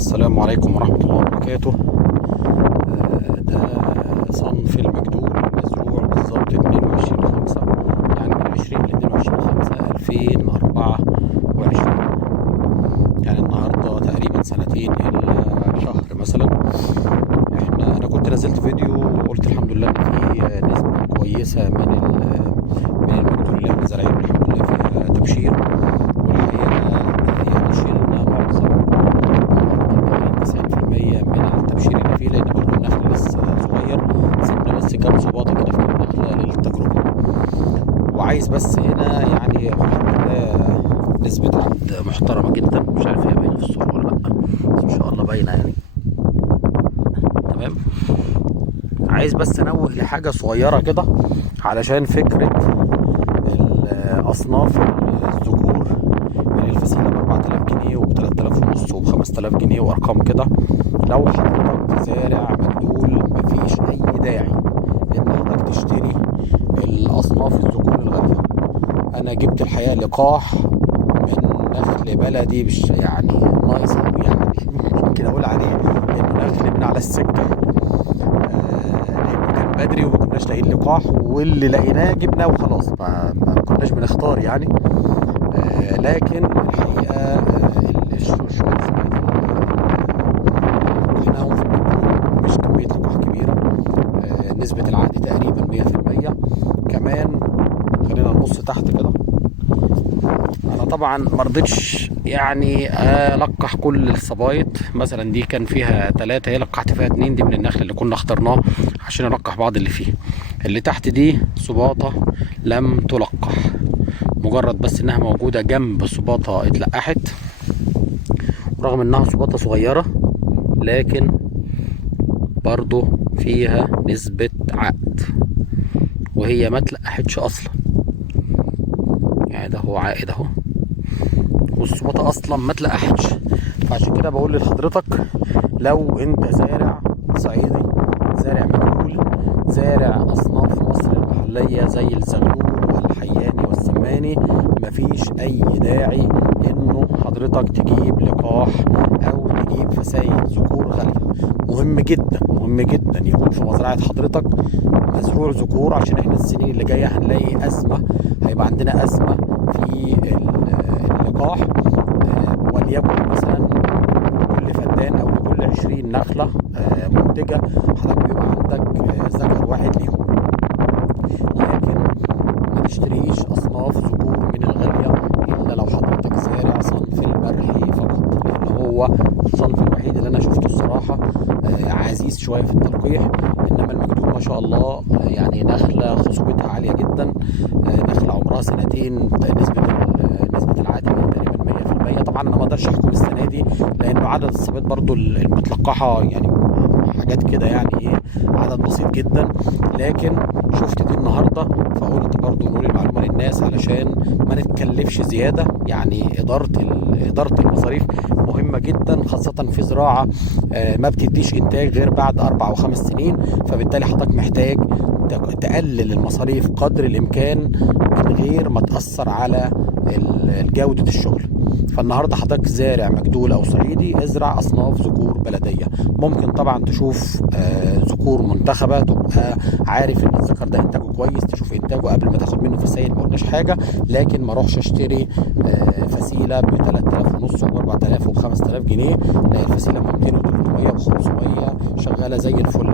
السلام عليكم ورحمة الله وبركاته. ده صنف المجدول مزروع بالظبط 22/5، يعني من 20 ل 22/5/2024، يعني النهاردة تقريبا سنتين إلا شهر مثلا. أنا كنت نزلت فيديو وقلت الحمد لله إن في نسبة كويسة من المجدول اللي احنا زارعينه الحمد لله فيها تبشير، والحقيقة يعني شيلنا معظم 90% من التبشير اللي فيه، لان برضه النخل لسه صغير. سيبنا بس كام صباطه كده في كل نخله للتجربه. وعايز بس هنا يعني الحمد لله نسبه عد محترمه جدا، مش عارف هي باينه في الصوره ولا لا، بس ان شاء الله باينه يعني. تمام. عايز بس انوه لحاجه صغيره كده علشان فكره اصناف الذكور، يعني الفسيله ب 4000 جنيه وب 3000 ونص وب 5000 جنيه وارقام كده. لو حضرتك زارع مجدول مفيش اي داعي ان حضرتك تشتري الاصناف الذكور الغاليه. انا جبت الحقيقه لقاح من نخل بلدي مش يعني ناقص، يعني ممكن اقول عليه انه نخل من على السكه، لانه كان بدري وما كناش لاقيين لقاح، واللي لقيناه جبناه وخلاص، ما كناش بنختار يعني. لكن الحقيقه شويه لقيناهم في المجدول، مش كميه لقاح كبيره. نسبه العقد تقريبا 100%. كمان خلينا نبص تحت كده. انا طبعا مرضتش يعني القح كل الصبايط، مثلا دي كان فيها 3، هي لقحت فيها 2، دي من النخل اللي كنا اخترناه عشان نلقح بعض اللي فيه. اللي تحت دي صباطه لم تلقح، مجرد بس انها موجوده جنب صباطه اتلقحت، رغم انها صباطه صغيره لكن برضو فيها نسبه عقد، وهي ما اتلقحتش اصلا. يعني ده هو عائد اهو، والصباطه اصلا ما اتلقحتش. فعشان كده بقول لحضرتك لو انت زارع صعيدي، زارع مجهول، زارع اصناف مصر المحليه زي الزغلول والحياني والسماني، مفيش اي داعي انه حضرتك تجيب لقاح او تجيب فسايل ذكور غاليه. مهم جدا مهم جدا يكون في مزرعه حضرتك مزروع ذكور، عشان احنا السنين اللي جايه هنلاقي ازمه، هيبقى عندنا ازمه في اللقاح. وليكن مثلا لكل فدان او لكل 20 نخله منتجه حضرتك بيبقى عندك ذكر واحد ليهم. لكن ما تشتريش اصناف ذكور من الغاليه الا لو حضرتك زارع صنف البرحي فقط، لان هو الصنف الوحيد اللي انا شفته الصراحه عزيز شويه في التلقيح. انما المجدول ما شاء الله يعني نخله خصوبتها عاليه جدا، نخله عمرها سنتين، نسبه العائد تقريبا 100%. طبعا انا ما اقدرش احكم السنه دي لانه عدد الصبيط برضو المتلقحه يعني حاجات كده، يعني ايه، عدد بسيط جدا. لكن شفت دي النهارده فقلت برضو نقول المعلومه للناس علشان ما نتكلفش زياده. يعني اداره المصاريف مهمه جدا، خاصه في زراعه ما بتديش انتاج غير بعد 4 و5 سنين. فبالتالي حضرتك محتاج تقلل المصاريف قدر الامكان من غير ما تاثر على جوده الشغل. فالنهارده حضرتك زارع مجدول او صعيدي، ازرع اصناف ذكور بلديه. ممكن طبعا تشوف ذكور منتخبه، تبقى عارف ان الذكر ده انتاجه كويس، تشوف انتاجه قبل ما تاخد منه فسائل، ما قلناش حاجه. لكن ما اروحش اشتري فسيله ب 3000 ونص وب 4000 وب 5000 جنيه. لا، الفسيله ب 200 و 300 و 500 شغاله زي الفل